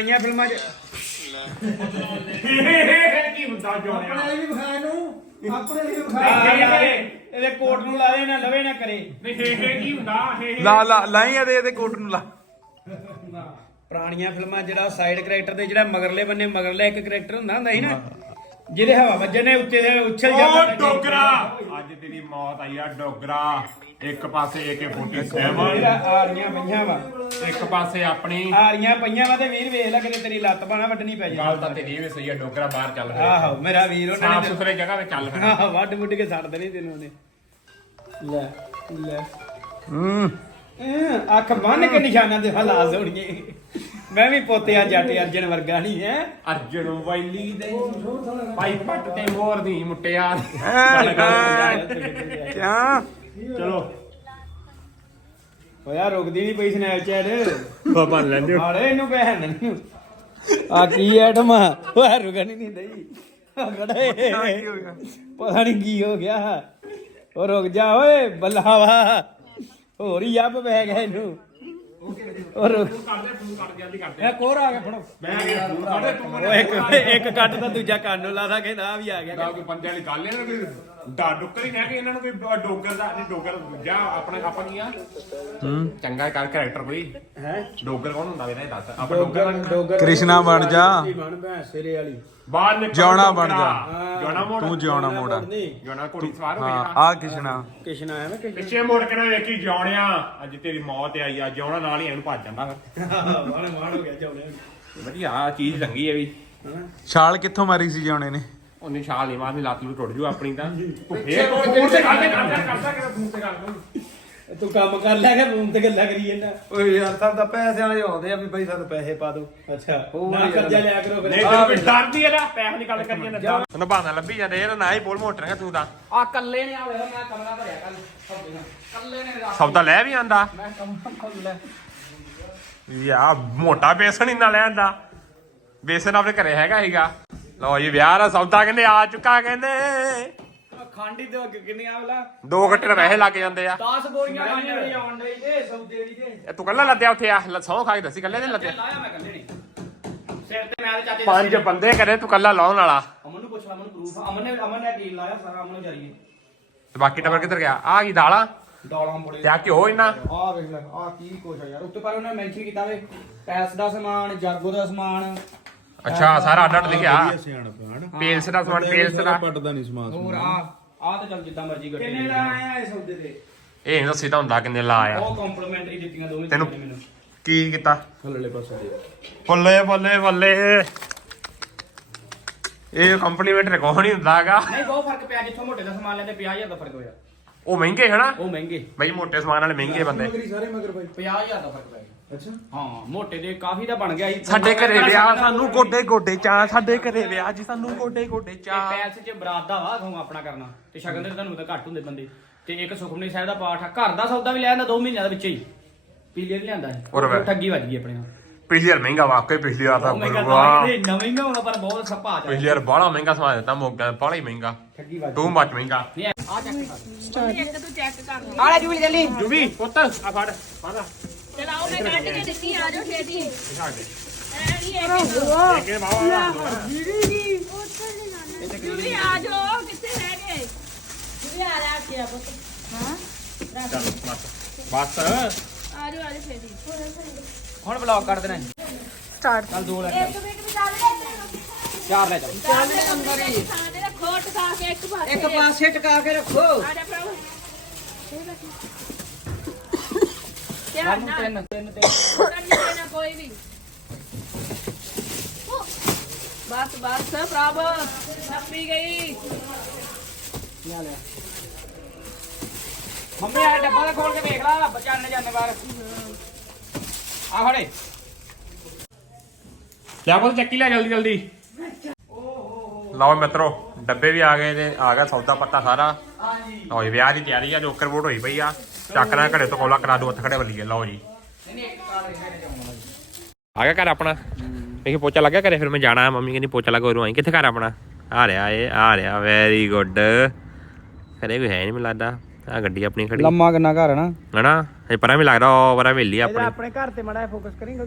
Speaker 3: ਕੀ ਹੁੰਦਾ ਜਿਉਣਿਆ
Speaker 1: ਵੀ ਵਿਖਾ ਨੂੰ ਆਪਣੇ ਲਈ ਵਿਖਾ ਇਹਦੇ ਕੋਟ ਨੂੰ ਲਾ ਦੇ ਨਾ ਲਵੇ ਨਾ ਕਰੇ
Speaker 3: ਨਹੀਂ ਇਹ ਕੀ ਹੁੰਦਾ ਇਹ
Speaker 6: ਲਾ ਲਾਈ ਇਹਦੇ ਕੋਟ ਨੂੰ ਲਾ
Speaker 1: ਪੁਰਾਣੀਆਂ ਫਿਲਮਾਂ ਜਿਹੜਾ ਸਾਈਡ ਕੈਰੈਕਟਰ ਦੇ ਜਿਹੜਾ ਮਗਰਲੇ ਬੰਨੇ ਮਗਰਲੇ ਇੱਕ ਕੈਰੈਕਟਰ ਹੁੰਦਾ ਸੀ ਨਾ ਜਿਹਦੇ ਹਵਾ ਵੱਜਣ ਨੇ ਉੱਤੇ ਦੇ ਉੱਛਲ
Speaker 3: ਓ
Speaker 1: ਜਾਂਦਾ
Speaker 3: ਡੋਗਰਾ ਅੱਜ ਤੇਰੀ ਮੌਤ ਆਈ ਆ ਡੋਗਰਾ ਇੱਕ ਪਾਸੇ AK-47
Speaker 1: ਆਰੀਆਂ ਪਈਆਂ ਵਾ
Speaker 3: ਇੱਕ ਪਾਸੇ ਆਪਣੀ
Speaker 1: ਆਰੀਆਂ ਪਈਆਂ ਵਾ ਤੇ ਵੀਰ ਵੇਖ ਲੈ ਕਿਤੇ ਤੇਰੀ ਲੱਤ ਬਾਣਾ ਵੱਢਣੀ ਪੈ ਜਾਏ
Speaker 3: ਗੱਲ ਤਾਂ ਤੇਰੀ ਵੀ ਸਹੀ ਆ ਡੋਗਰਾ ਬਾਹਰ ਚੱਲ ਰਿਹਾ
Speaker 1: ਆਹੋ ਮੇਰਾ ਵੀਰ ਉਹਨਾਂ
Speaker 3: ਸਾਫ
Speaker 1: ਨੇ
Speaker 3: ਸੁਥਰੇ ਜਗ੍ਹਾ ਤੇ ਚੱਲ ਫਿਰ
Speaker 1: ਆਹ ਵੱਢ ਮੁੱਢ ਕੇ ਛੱਡ ਦੇਣੀ ਤੈਨੂੰ ਉਹਨੇ ਲੈ ਲੈ ਅੱਖ ਬੰਨ ਕੇ ਨਿਸ਼ਾਨਾਂ ਦੇ ਹਾਲਾਤ ਹੋਣਗੇ ਮੈਂ ਵੀ ਪੋਤਿਆ ਜੱਟ ਅਰਜਨ ਵਰਗਾ ਨਹੀਂ ਹੈ
Speaker 3: ਅਰਜਨ ਵੈਲੀ ਦੇ ਭਾਈ ਪੱਟ ਤੇ ਮੋਰ ਦੀ ਮੁੱਟਿਆ
Speaker 6: ਕਿਆ
Speaker 1: ਚਲੋ ਹੋਇਆ ਰੁਕਦੀ ਨਹੀਂ ਪਈ ਸਨੈਪਚੈਟ
Speaker 3: ਬਾਬਾ ਲੈਂਦੇ
Speaker 1: ਹਾਲੇ ਇਹਨੂੰ ਭੈਣ ਨੂੰ ਆ ਕੀ ਐਟਮ ਹੋਇਆ ਰੁਕਣ ਹੀ ਨਹੀਂ ਦਈ ਪਤਾ ਨਹੀਂ ਕੀ ਹੋ ਗਿਆ ਉਹ ਰੁਕ ਜਾ ਓਏ ਬੱਲਾਵਾ ਹੋਰ ਹੀ ਅੱਬ ਬਹਿ ਗਿਆ ਇਹਨੂੰ ਉਹ ਰੁਕ ਇਹ ਕੋਰ ਆ ਗਿਆ ਫੜੋ ਉਹ ਇੱਕ ਕੱਟ ਤਾਂ ਦੂਜਾ ਕੰਨ ਨੂੰ ਲਾਦਾ ਕਹਿੰਦਾ ਆ ਵੀ ਆ ਗਿਆ
Speaker 3: ਕੋਈ ਬੰਦੇ ਵਾਲੀ ਗੱਲ ਇਹਨਾਂ ਨੂੰ ਕੋਈ ਡੋਕਰ ਹੀ ਕਹਿ ਕੇ ਇਹਨਾਂ ਨੂੰ ਕੋਈ ਡੋਗਰ ਦਾ ਨਹੀਂ ਡੋਗਰ ਜਾਂ ਆਪਣਾ ਆਪਾਂ ਕੀ ਆ ਚੰਗਾ ਕਰ ਕੈਰੈਕਟਰ ਕੋਈ
Speaker 1: ਹੈ
Speaker 3: ਡੋਗਰ ਕੌਣ ਹੁੰਦਾ ਇਹਦਾ ਇਹ ਦੱਸ ਆਪਾਂ ਡੋਗਰ
Speaker 1: ਡੋਗਰ
Speaker 6: ਕ੍ਰਿਸ਼ਨਾ ਬਣ ਜਾ
Speaker 1: ਬਣ ਭੈਣ ਸਿਰੇ ਵਾਲੀ
Speaker 3: ਬਾਹਰ ਨਿਕਲ
Speaker 6: ਜਿਉਣਾ ਬਣ ਜਾ।
Speaker 3: ਜਿਉਣਾ ਮੋੜ
Speaker 6: ਤੂੰ ਜਿਉਣਾ ਮੋੜਾ
Speaker 3: ਜਿਉਣਾ ਘੋੜੀ ਸਵਾਰ ਹੋ
Speaker 6: ਹਾਂ
Speaker 3: ਗਿਆ
Speaker 6: ਆ ਕਿਸ਼ਨਾ
Speaker 1: ਕਿਸ਼ਨ ਆਇਆ ਮੈਂ ਕਿਸ਼ਨ
Speaker 3: ਪਿੱਛੇ ਮੁੜ ਕੇ ਨਾ ਵੇਖੀ ਜਿਉਣਿਆ ਅੱਜ ਤੇਰੀ ਮੌਤ ਆਈ ਆ ਜਿਉਣਾ ਨਾਲ ਹੀ ਇਹਨੂੰ ਭੱਜ ਜਾਂਦਾ ਫਿਰ
Speaker 1: ਮਾਣ ਹੋ ਗਿਆ ਚੌਲੇ
Speaker 3: ਵਧੀਆ ਚੀਜ਼ ਚੰਗੀ ਹੈ ਵੀ
Speaker 6: ਛਾਲ ਕਿੱਥੋਂ ਮਾਰੀ ਸੀ ਜਿਉਣੇ ਨੇ
Speaker 3: ਉਹਨੇ ਛਾਲ ਨਹੀਂ ਮਾਰਨੀ ਲੱਤ ਨੂੰ ਟੁੱਟ ਜੂ ਆਪਣੀ ਤਾਂ ਫੇਰ ਫੋਨ ਤੇ ਗੱਲ ਕਰਦਾ ਕਿ ਫੋਨ ਤੇ ਗੱਲ
Speaker 1: ਤੂੰ ਕੰਮ ਕਰ ਲੈ ਕੇ ਫੋਨ ਤੇ ਗੱਲਾਂ ਕਰੀ ਜਾਂਦਾ
Speaker 5: ਓਏ ਯਾਰ ਸਭ ਦਾ ਪੈਸੇ ਵਾਲੇ ਆਉਂਦੇ ਆ ਵੀ ਬਈ ਸਾਨੂੰ ਪੈਸੇ ਪਾ ਦਿਓ
Speaker 1: ਅੱਛਾ ਨਾ ਕਰਜ਼ਾ ਲਿਆ ਕਰੋ ਫਿਰ
Speaker 3: ਨਹੀਂ ਤੈਨੂੰ ਡਰਦੀ ਹੈ ਨਾ ਪੈਸੇ ਦੀ ਗੱਲ ਕਰੀਏ ਨਾ ਤੈਨੂੰ ਬਹਾਨਾ ਲੱਭੀ ਜਾਂਦੇ ਇਹ ਨਾ ਹੀ ਬੋਲ ਮੋਟਰ ਤੂੰ ਤਾਂ
Speaker 1: ਆ ਕੱਲੇ ਨੇ ਆਵੇ ਮੈਂ ਕਮਰਾ ਭਰਿਆ ਕੱਲੇ ਨੇ
Speaker 3: ਸੌਦਾ ਲੈ ਵੀ ਆਂਦਾ
Speaker 1: ਮੈਂ ਕਮਰਾ ਖੋਲ ਲੈ
Speaker 3: ਯਾ ਮੋਟਾ ਬੇਸਣ ਇੰਨਾ ਲੈ ਆਂਦਾ ਬੇਸਣ ਆਪਣੇ ਘਰੇ ਹੈਗਾ ਹੀਗਾ ਲਓ ਜੀ ਵਿਆਹ ਦਾ ਸੌਦਾ ਕਹਿੰਦੇ ਆ ਚੁੱਕਾ ਕਹਿੰਦੇ
Speaker 1: ਖਾਂਡੀ ਤੇ ਕਿੰਨੀ ਆਵਲਾ
Speaker 3: 2 ਘੱਟੇ ਪੈਸੇ ਲੱਗ ਜਾਂਦੇ ਆ
Speaker 1: 10 ਗੋਲੀਆਂ ਖਾਂਡੀ ਵਾਲੀ ਆਉਣ ਡਈ ਤੇ ਸੌਦੇ ਦੀ ਤੇ
Speaker 3: ਇਹ ਤੂੰ ਕੱਲਾ ਲੱਦਿਆ ਉੱਥੇ ਆ ਸੌ ਖਾ ਕੇ ਦੱਸੀ ਕੱਲੇ ਨੇ ਲੱਦਿਆ
Speaker 1: ਲਾਇਆ ਮੈਂ ਕੱਲੇ ਨਹੀਂ ਸਿਰ ਤੇ ਮੈਂ ਤੇ ਚਾਚੇ
Speaker 3: 5 ਬੰਦੇ ਕਰੇ ਤੂੰ ਕੱਲਾ ਲਾਉਣ ਵਾਲਾ
Speaker 1: ਅਮਨ ਨੂੰ ਪੁੱਛ ਲਾ ਅਮਨ ਪ੍ਰੂਫ ਅਮਨ ਨੇ ਟੀਲ ਲਾਇਆ ਸਾਰਾ ਅਮਨ ਨੂੰ ਜਾਰੀਏ
Speaker 3: ਤੇ ਬਾਕੀ ਟੱਬਰ ਕਿੱਧਰ ਗਿਆ ਆ ਕੀ ਦਾਲਾਂ
Speaker 1: ਡਾਲਾਂ ਬੜੇ
Speaker 3: ਤੇ ਆ ਘਿਓ ਇਹਨਾਂ
Speaker 1: ਆ ਵੇਖ ਲੈ ਆ ਕੀ ਕੁਛ ਆ ਯਾਰ ਉੱਤੇ ਪਰ ਉਹਨੇ ਮੈਂਸ਼ਨ ਕੀਤਾ ਵੇ ਪੈਸ ਦਾ ਸਮਾਨ ਜਾਗੋ ਦਾ ਸਮਾਨ
Speaker 3: ਅੱਛਾ ਸਾਰਾ ਅੱਡ ਅੱਡ ਲਿਖਿਆ ਪੇਲਸ ਦਾ ਸਮਾਨ ਪੇਲਸ ਦਾ
Speaker 6: ਪੱਟਦਾ ਨਹੀਂ ਸਮਾਨ
Speaker 1: ਹੋਰ ਆ ਤਾਂ ਚੱਲ ਜਿੱਦਾਂ ਮਰਜ਼ੀ ਗੱਟੇ ਕਿੰਨੇ ਦਾ ਆਇਆ ਇਸ ਸੌਦੇ ਤੇ
Speaker 3: ਇਹ ਨਹੀਂ ਦੱਸੀ ਤਾਂ ਹੁੰਦਾ ਕਿੰਨੇ ਲਾ ਆ
Speaker 1: ਉਹ ਕੰਪਲੀਮੈਂਟਰੀ ਦਿੱਤੀਆਂ ਦੋਵੇਂ
Speaker 3: ਤੈਨੂੰ
Speaker 1: ਚੀਜ਼ਾਂ ਮੈਨੂੰ
Speaker 3: ਕੀ ਕੀਤਾ
Speaker 1: ਥੱਲੇਲੇ ਪਾਸੇ ਦੇ
Speaker 3: ਬੱਲੇ ਬੱਲੇ ਬੱਲੇ ਇਹ ਕੰਪਲੀਮੈਂਟ ਰਿਕਾਰਡ ਨਹੀਂ ਹੁੰਦਾਗਾ
Speaker 1: ਨਹੀਂ ਬਹੁਤ ਫਰਕ ਪਿਆ ਜਿੱਥੋਂ ਮੋਟੇ ਦਾ ਸਮਾਨ ਲੈਂਦੇ 50000 ਦਾ ਫਰਕ ਹੋਇਆ
Speaker 3: ਉਹ ਮਹਿੰਗੇ ਹਨਾ
Speaker 1: ਉਹ ਮਹਿੰਗੇ
Speaker 3: ਬਈ ਮੋਟੇ ਸਮਾਨ ਵਾਲੇ ਮਹਿੰਗੇ ਬੰਦੇ
Speaker 1: ਸਾਰੇ ਮਗਰ ਭਾਈ 50000 ਦਾ ਫਰਕ ਪੈ ਗਿਆ ਅੱਛਾ ਹਾਂ ਮੋਟੇ ਦੇ ਕਾਫੀ ਦਾ ਬਣ ਗਿਆ ਸੀ
Speaker 3: ਸਾਡੇ ਘਰੇ ਵਿਆਹ ਸਾਨੂੰ ਗੋਡੇ ਗੋਡੇ ਚਾਹ ਸਾਡੇ ਘਰੇ ਵਿਆਹ ਜੀ ਸਾਨੂੰ ਗੋਡੇ ਗੋਡੇ ਚਾਹ
Speaker 1: ਪੈਸੇ ਚ ਬਰਾਤ ਦਾ ਵਾ ਤੁਹਾਨੂੰ ਆਪਣਾ ਕਰਨਾ ਤੇ ਸ਼ਗਨ ਦੇ ਤੁਹਾਨੂੰ ਤਾਂ ਘੱਟ ਹੁੰਦੇ ਬੰਦੇ ਤੇ ਇੱਕ ਸੁਖਮਨੀ ਸਾਹਿਬ ਦਾ ਪਾਠ ਆ ਘਰ ਦਾ ਸੌਦਾ ਵੀ ਲੈ ਆਂਦਾ 2 ਮਹੀਨਿਆਂ ਦੇ ਵਿੱਚ ਹੀ ਪੀਲੇ ਲਿਆਂਦਾ
Speaker 3: ਹੋਰ
Speaker 1: ਠੱਗੀ ਵੱਜ ਗਈ ਆਪਣੇ ਨਾਲ
Speaker 3: ਪਿਛਲੀ ਵਾਰ ਮਹਿੰਗਾ ਵਾਕਈ ਪਿਛਲੀ ਵਾਰ ਤਾਂ
Speaker 1: ਮਹਿੰਗਾ
Speaker 3: ਵਾਹ
Speaker 1: ਨਵੇਂ ਹੀ ਹੋਣਾ ਪਰ ਬਹੁਤ ਸਪਾ ਚ
Speaker 3: ਪਿਛਲੀ ਵਾਰ ਬੜਾ ਮਹਿੰਗਾ ਸਮਾਨ ਦਿੱਤਾ ਮੋਗਾ ਬੜਾ ਹੀ ਮਹਿੰਗਾ
Speaker 1: ਠੱਗੀ ਵੱਜ
Speaker 3: ਟੂ ਮੱਚ ਮਹਿੰਗਾ
Speaker 1: ਨਹੀਂ ਆ ਚੱਕ
Speaker 2: ਇੱਕ ਤੂੰ ਚੈੱਕ ਕਰ ਲਓ
Speaker 1: ਆਲੇ ਜੂਲੀ ਜਲਦੀ
Speaker 3: ਜੁਗੀ ਪੁੱਤ ਆ ਫੜ ਫੜਾ
Speaker 2: ਚਲਾਓ ਮੈਂ ਕੱਢ ਕੇ ਦਿੱਤੀ ਆ ਜਾਓ ਛੇਤੀ
Speaker 3: ਦਿਖਾ ਦੇ
Speaker 2: ਐ ਨਹੀਂ ਹੈ
Speaker 3: ਕਿ ਬਾਵਾ
Speaker 2: ਤੁਸੀਂ ਆ ਜਾਓ ਕਿੱਥੇ ਰਹਿ ਗਏ ਤੁਸੀਂ ਆ ਰਿਹਾ ਕੀ ਆ ਪੁੱਤ ਹਾਂ
Speaker 3: ਚੱਲ ਬਸ
Speaker 2: ਆ ਜਾਓ ਛੇਤੀ
Speaker 1: ਹੁਣ ਬਲੌਗ ਕਰ ਦੇਣਾ
Speaker 2: ਸਟਾਰਟ
Speaker 1: ਚੱਲ 2 ਲੈ
Speaker 2: ਇੱਕ ਮਿੰਟ ਵੀ ਚੱਲ ਲੈ
Speaker 1: 4 ਲੈ ਚੱਲ
Speaker 2: ਚੱਲ ਦੇ ਅੰਦਰ ਹੀ ਖਾਣੇ ਦਾ ਖੋਟ ਖਾ ਕੇ ਇੱਕ ਪਾਸੇ
Speaker 1: ਇੱਕ ਪਾਸੇ ਟਿਕਾ ਕੇ ਰੱਖੋ
Speaker 2: ਆ ਜਾ ਭਰਾ ਧਿਆਨ ਨਾਲ
Speaker 1: ਤਿੰਨ
Speaker 2: ਕਰਨੀ ਦੇਣਾ ਕੋਈ ਵੀ ਬਸ ਬਸ ਪ੍ਰਭ ਨੱਪੀ ਗਈ
Speaker 1: ਲਿਆ ਲਿਆ ਮੰਮੀ ਆ ਡੱਬਾ ਦਾ ਖੋਲ ਕੇ ਵੇਖ ਲਾ ਬੱਚਾ ਨੇ ਜਾਂਦੇ ਬਾਹਰ ਆ ਫੜੇ
Speaker 3: ਲਿਆ ਪੁੱਤ ਚੱਕੀ ਲੈ ਜਲਦੀ ਜਲਦੀ ਲਓ ਮਿੱਤਰੋ ਡੱਬੇ ਵੀ ਆ ਗਏ ਤੇ ਆ ਗਿਆ ਸੌਦਾ ਪੱਤਾ ਸਾਰਾ ਹੋਈ ਵਿਆਹ ਦੀ ਤਿਆਰੀ ਆ ਜੋਕਰ ਵੋਟ ਹੋਈ ਪਈ ਆ ਚੱਕਣਾ ਘੜੇ ਤੋਂ ਕੋਲਾ ਕਰਾ ਦੋ ਹੱਥ ਖੜੇ ਵੱਲੀਏ ਲਓ ਜੀ ਆ ਗਿਆ ਘਰ ਆਪਣਾ ਦੇਖੀ ਪੋਚਾ ਲੱਗਿਆ ਘਰੇ ਫਿਰ ਮੈਂ ਜਾਣਾ ਮੰਮੀ ਕਹਿੰਦੀ ਪੋਚਾ ਲੱਗਾ ਉਰੋਂ ਆਈ ਕਿੱਥੇ ਘਰ ਆਪਣਾ ਆ ਰਿਹਾ ਵੈਰੀ ਗੁੱਡ ਘਰੇ ਕੋਈ ਹੈ ਨਹੀਂ ਮੈਨੂੰ ਲੱਗਦਾ ਆ ਗੱਡੀ ਆਪਣੀ ਖੜੀ
Speaker 1: ਲੰਮਾ ਕਿੰਨਾ ਘਰ ਹੈ ਨਾ
Speaker 3: ਹਨਾ ਇਹ ਪਰਾਂ ਵੀ ਲੱਗਦਾ ਉਹ ਪਰਾਂ ਵੇਲੀ ਆਪਣੀ
Speaker 1: ਆਪਣੇ ਘਰ ਤੇ ਮੜਾ ਫੋਕਸ ਕਰੀਂਗਾ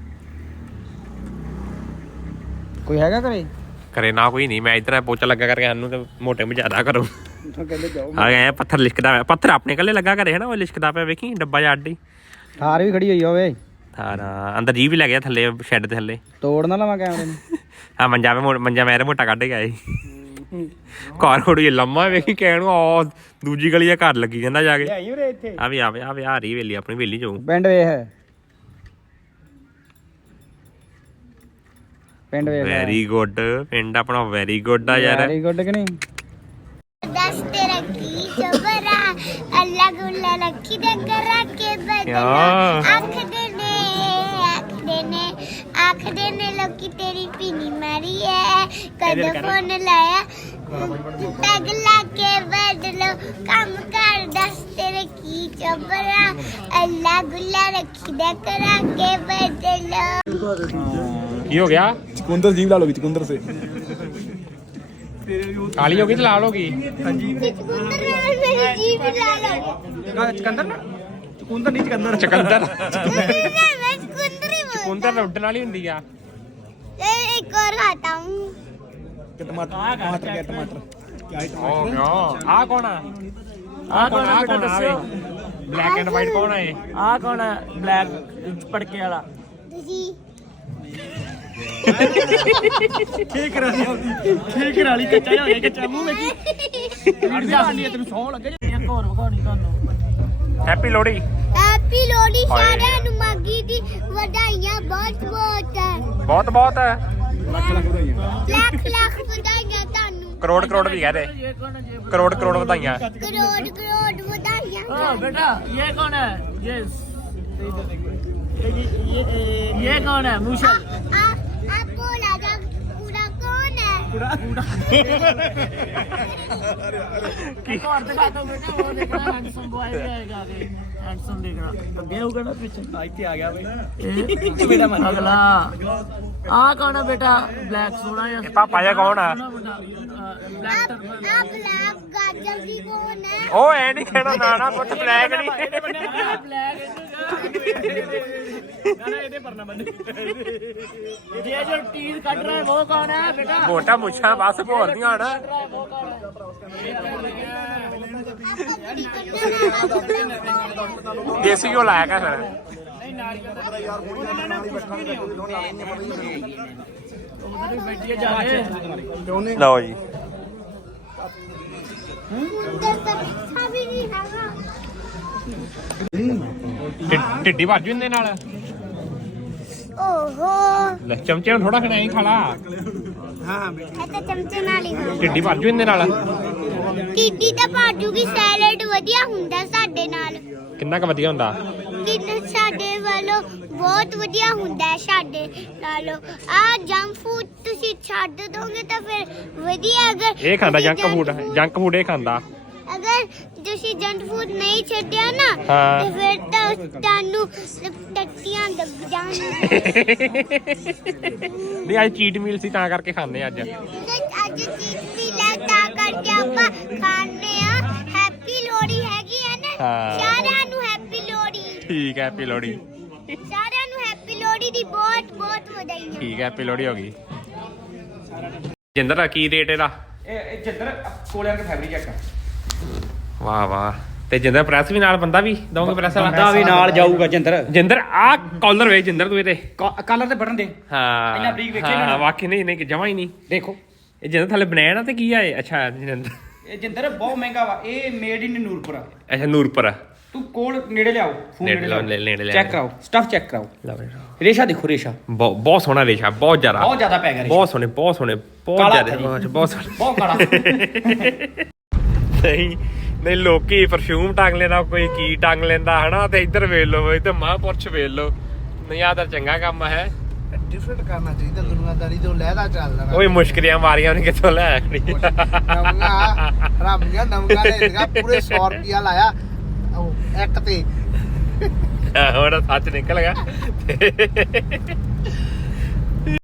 Speaker 1: ਕੋਈ ਹੈਗਾ ਘਰੇ
Speaker 3: ਘਰੇ ਨਾ ਕੋਈ ਨਹੀਂ ਮੈਂ ਇਧਰ ਪੋਚਾ ਲੱਗਾ ਕਰਕੇ ਸਾਨੂੰ ਤੇ ਮੋਟੇ ਮਝਾਦਾ ਕਰੋ
Speaker 1: ਕਹਿੰਦੇ ਜਾਓ
Speaker 3: ਆ ਗਏ ਪੱਥਰ ਲਿਸ਼ਕਦਾ ਪਿਆ ਪੱਥਰ ਆਪਣੇ ਕੱਲੇ ਲੱਗਾ ਘਰੇ ਹਨਾ ਉਹ ਲਿਸ਼ਕਦਾ ਪਿਆ ਵੇਖੀ ਡੱਬਾ ਜਾਂ ਅੱਡੀ
Speaker 1: ਥਾਰ ਵੀ ਖੜੀ ਹੋਈ ਹੋਵੇ
Speaker 3: ਥਾਰਾ ਅੰਦਰ ਜੀ ਵੀ ਲੱਗ ਗਿਆ ਥੱਲੇ ਸ਼ੈੱਡ ਦੇ ਥੱਲੇ
Speaker 1: ਤੋੜ ਨਾ ਲਵਾਂ ਕੈਮਰੇ ਨੂੰ
Speaker 3: ਆ ਮੰਜਾ ਮੇਰੇ ਮੋਟਾ ਕੱਢ ਕੇ ਆਏ ਘਰ ਖੋੜੀ ਲੰਮਾ ਵੇਖੀ ਕਹਿਣ ਆ ਦੂਜੀ ਗਲੀ ਦਾ ਘਰ ਲੱਗੀ ਜਾਂਦਾ ਜਾ ਕੇ
Speaker 1: ਆਈ ਉਰੇ ਇੱਥੇ
Speaker 3: ਆ ਵੀ ਆ ਰਹੀ ਵੇਲੀ ਆਪਣੀ ਵੇਲੀ ਚੋਂ
Speaker 1: ਪਿੰਡ ਵੇਖ ਪਿੰਡ ਵੇਖ
Speaker 3: ਵੈਰੀ ਗੁੱਡ ਪਿੰਡ ਆਪਣਾ ਵੈਰੀ ਗੁੱਡ ਆ ਯਾਰ
Speaker 1: ਵੈਰੀ ਗੁੱਡ ਕਿ ਨਹੀਂ
Speaker 7: दस तेरा की जबरा अल्लाह गुल्ला रखी दे करा के बदला आँख देने लोकी तेरी पीनी मारी है कद फोन लाया पैग ला के बदलो काम कर दस तेरे की जबरा अल्लाह गुल्ला रखी दे करा के बदलो
Speaker 3: ਕੀ ਹੋ ਗਿਆ
Speaker 6: ਚਕੁੰਦਰ ਜੀਵ ਲਾ ਲਓ ਚਕੁੰਦਰ ਸੇ
Speaker 3: ਕਾਲੀ ਹੋ ਗਈ ਤੇ ਲਾਲ ਹੋ ਗਈ
Speaker 7: चुकंदर मेरी जीभ ला लो
Speaker 1: ਚਕੰਦਰ ਨਾ ਚਕੁੰਦਰ ਨਹੀਂ ਚਕੰਦਰ
Speaker 3: ਚਕੰਦਰ
Speaker 7: मैं चुकंदर ही बोल
Speaker 3: ਚਕੁੰਦਰ ਉੱਡਣ ਵਾਲੀ ਹੁੰਦੀ ਆ
Speaker 7: एक और खाता हूँ
Speaker 1: ਟਮਾਟਰ
Speaker 3: ਓ ਯਾ ਆ ਕੌਣ ਆ ਬਲੈਕ ਐਂਡ ਵਾਈਟ ਕੌਣ ਆ ਇਹ
Speaker 1: ਆ ਕੌਣ ਹੈ ਬਲੈਕ ਪੜਕੇ ਵਾਲਾ
Speaker 7: जी
Speaker 1: ਠੀਕ ਕਰਾ ਲਈ ਕੱਚਾ ਹੋ ਗਿਆ ਕੱਚਾ ਮੂੰਹ ਵੇਖੀ ਅੜ ਜਾ ਹੰਡੀ ਤੈਨੂੰ ਸੌ ਲੱਗੇ ਇੱਕ ਹੋਰ ਵਿਖਾਉਣੀ ਤੁਹਾਨੂੰ
Speaker 3: ਹੈਪੀ ਲੋਹੜੀ
Speaker 7: हैप्पी लोहड़ी सारे नु मागी दी ਵਧਾਈਆਂ बहुत
Speaker 3: ਬਹੁਤ
Speaker 7: ਲੱਖ ਵਧਾਈਆਂ ਤੁਹਾਨੂੰ
Speaker 3: ਕਰੋੜ ਵੀ ਕਹਦੇ ਕਰੋੜ ਵਧਾਈਆਂ
Speaker 7: ਕਰੋੜ ਵਧਾਈਆਂ
Speaker 1: ओ बेटा ये कौन है ये कौन है मूशल
Speaker 7: आप बोला जा पूरा कौन है
Speaker 1: एक और दिखा दो बेटा वो देखना हैंडसम बॉय भी आएगा आगे हैंडसम देखना अगे होगा ना पीछे ਇੱਥੇ ਆ ਗਿਆ ਬਈ बेटा मन अगला आ कौन है बेटा ब्लैक सोना या
Speaker 3: ਪਾਪਾ ਜੀ ਕੌਣ ਆ
Speaker 7: आप ब्लैक गाजर जी कौन है
Speaker 3: ਉਹ ਐ ਨਹੀਂ ਕਹਿਣਾ ਨਾ ਪੁੱਤ ਬਲੈਕ ਨਹੀਂ
Speaker 1: ਇਹਦੇ ਪਰਨਾ ਬੰਦੇ ये जो टीज कट रहा है वो कौन है बेटा
Speaker 3: ਮੋਟਾ ਮੁੱਛਾਂ ਬਸ ਭੋਰਦੀਆਂ ਹਣ
Speaker 1: वो कौन है
Speaker 3: ਦੇਸੀ ਘਿਓ ਲਾਇਆ ਕਰ ਫਿਰ ਲਓ ਜੀ
Speaker 7: उधर तो अच्छा भी नहीं हैगा
Speaker 3: ਢਿੱਡੀ ਭੱਜ ਜਾਂਦੇ ਨਾਲ
Speaker 7: ओहो
Speaker 3: ਲੈ ਚਮਚੇ ਨੂੰ ਥੋੜਾ ਖਣਾ ਹੀ ਖਾ ਲਾ
Speaker 7: ਇਹ ਤਾਂ ਚਮਚੇ ਨਾਲ ਹੀ ਖਾਓ
Speaker 3: ਢਿੱਡੀ ਭੱਜ ਜਾਂਦੇ ਨਾਲ
Speaker 7: ਟੀਡੀ ਤਾਂ ਭਾਜੂਗੀ ਸੈਲਡ ਵਧੀਆ ਹੁੰਦਾ ਸਾਡੇ ਨਾਲ
Speaker 3: ਕਿੰਨਾ ਕੁ ਵਧੀਆ ਹੁੰਦਾ
Speaker 7: ਕਿੰਨਾ ਸਾਡੇ ਵੱਲੋਂ ਬਹੁਤ ਵਧੀਆ ਹੁੰਦਾ ਹੈ ਸਾਡੇ ਨਾਲੋਂ ਆ ਜੰਕ ਫੂਡ ਤੁਸੀਂ ਛੱਡ ਦੋਗੇ ਤਾਂ ਫਿਰ ਵਧੀਆ ਅਗਰ
Speaker 3: ਇਹ ਖਾਂਦਾ
Speaker 7: ਤੁਸੀਂ
Speaker 3: ਜੰਕ ਫੂਡ ਇਹ ਖਾਂਦਾ
Speaker 7: ਅਗਰ ਤੁਸੀਂ ਜੰਕ ਫੂਡ ਨਹੀਂ ਛੱਡਿਆ ਨਾ
Speaker 3: ਹਾਂ।
Speaker 7: ਤੇ ਫਿਰ ਤਾਂ ਤੁਹਾਨੂੰ ਟੱਟੀਆਂ ਲੱਗ ਜਾਣਗੀਆਂ
Speaker 3: ਨਹੀਂ ਅੱਜ ਚੀਟ ਮੀਲ ਸੀ ਤਾਂ ਕਰਕੇ ਖਾਂਦੇ ਅੱਜ
Speaker 7: ਤੇ ਅੱਜ ਚੀਜ਼ ਵੀ ਲੈ ਤਾਂ ਕਰਕੇ ਆਪਾਂ ਖਾਣੇ ਆ ਹੈਪੀ ਲੋਹੜੀ ਹੈਗੀ ਹੈ ਨਾ
Speaker 3: ਹਾਂ।
Speaker 7: ਸਾਰਿਆਂ ਨੂੰ ਹੈਪੀ ਲੋਹੜੀ
Speaker 3: ਠੀਕ ਹੈ ਹੈਪੀ ਲੋਹੜੀ
Speaker 7: ਸਾਰਿਆਂ ਨੂੰ ਹੈਪੀ ਲੋਹੜੀ ਦੀ ਬਹੁਤ ਬਹੁਤ ਵਧਾਈਆਂ
Speaker 3: ਠੀਕ ਹੈ ਹੈਪੀ ਲੋਹੜੀ ਹੋ ਗਈ ਜਿੰਦਰ ਦਾ ਕੀ ਰੇਟ ਇਹਦਾ
Speaker 1: ਇਹ ਜਿੱਧਰ ਕੋਲਿਆਂ ਕੇ ਫੈਬਰਿਕ ਚੈੱਕ
Speaker 3: ਵਾਹ ਤੇ ਜਿੰਦਰ ਪ੍ਰੈਸ ਵੀ ਨਾਲ ਬੰਦਾ ਵੀ ਦੋਗੇ ਪ੍ਰੈਸ ਵਾਲਾ
Speaker 1: ਬੰਦਾ ਵੀ ਨਾਲ ਜਾਊਗਾ
Speaker 3: ਜਿੰਦਰ ਆ ਕਾਲਰ ਵੇ ਜਿੰਦਰ ਤੂੰ ਇਹਦੇ
Speaker 1: ਕਲਰ ਤੇ ਬਟਨ ਦੇ
Speaker 3: ਹਾਂ
Speaker 1: ਇੰਨਾ ਬਰੀਕ ਵੇਖਿਆ
Speaker 3: ਹਾਂ
Speaker 1: ਇਹਨਾਂ ਨੇ।
Speaker 3: ਵਾਕਈ ਨਹੀਂ ਜਮਾ ਹੀ ਨਹੀਂ
Speaker 1: ਦੇਖੋ
Speaker 3: ਇਹ ਜਿੰਦਰ ਥੱਲੇ ਬਣਾਇਆ ਨਾ ਤੇ ਕੀ ਆ ਇਹ ਅੱਛਾ ਜਿੰਦਰ
Speaker 1: ਇਹ ਜਿੰਦਰ ਬਹੁਤ ਮਹਿੰਗਾ ਵਾ ਇਹ ਮੇਡ ਇਨ ਨੂਰਪੁਰਾ
Speaker 3: ਅੱਛਾ ਨੂਰਪੁਰ
Speaker 1: ਤੂੰ ਕੋਲ ਨੇੜੇ ਲਿਆਓ ਫੋਨ
Speaker 3: ਨੇੜੇ ਲਿਆਓ।
Speaker 1: ਚੈੱਕ ਕਰਾਓ ਸਟਫ ਚੈੱਕ ਕਰਾਓ ਰੇਸ਼ਾ ਦੇਖੋ ਰੇਸ਼ਾ
Speaker 3: ਬਹੁਤ ਸੋਹਣਾ ਰੇਸ਼ਾ ਬਹੁਤ ਜ਼ਿਆਦਾ
Speaker 1: ਪੈ ਗਿਆ ਰੇਸ਼ਾ
Speaker 3: ਬਹੁਤ ਸੋਹਣੇ ਬਹੁਤ
Speaker 1: ਕਾਲਾ
Speaker 3: ਜ਼ਿਆਦਾ
Speaker 1: ਹੱਥ ਜੀ।
Speaker 3: ਬਹੁਤ ਸੋਹਣੇ
Speaker 1: ਬਹੁਤ ਕਾਲਾ
Speaker 3: ਨਹੀਂ ਲੋਕੀ ਪਰਫਿਊਮ ਟੰਗ ਲੈਂਦਾ ਕੋਈ ਕੀ ਟੰਗ ਲੈਂਦਾ ਹਨਾ ਤੇ ਇੱਧਰ ਵੇਖ ਲਓ ਇੱਧਰ ਮਹਾਂਪੁਰਸ਼ ਵੇਖ ਲਓ ਨਹੀਂ ਆ ਤਾਂ ਚੰਗਾ ਕੰਮ ਹੈ
Speaker 5: ਡਿਫਰੈਂਟ ਕਰਨਾ ਚਾਹੀਦਾ ਦੁਨੀਆਦਾਰੀ ਤੋਂ ਲਹਿਦਾ ਚੱਲਦਾ
Speaker 3: ਓਏ ਮੁਸ਼ਕਲੀਆਂ ਮਾਰੀਆਂ ਉਹਨੇ ਕਿੱਥੋਂ ਲੈ ਆਣੀ
Speaker 5: ਰਾਮੀਆਂ ਨਮਕਾ ਲੇਗਾ ਪੂਰੇ 100 ਰੁਪਿਆ ਲਾਇਆ ਉਹ ਇੱਕ ਤੇ
Speaker 3: ਹੁਣ ਸੱਚ ਨਿਕਲ ਗਿਆ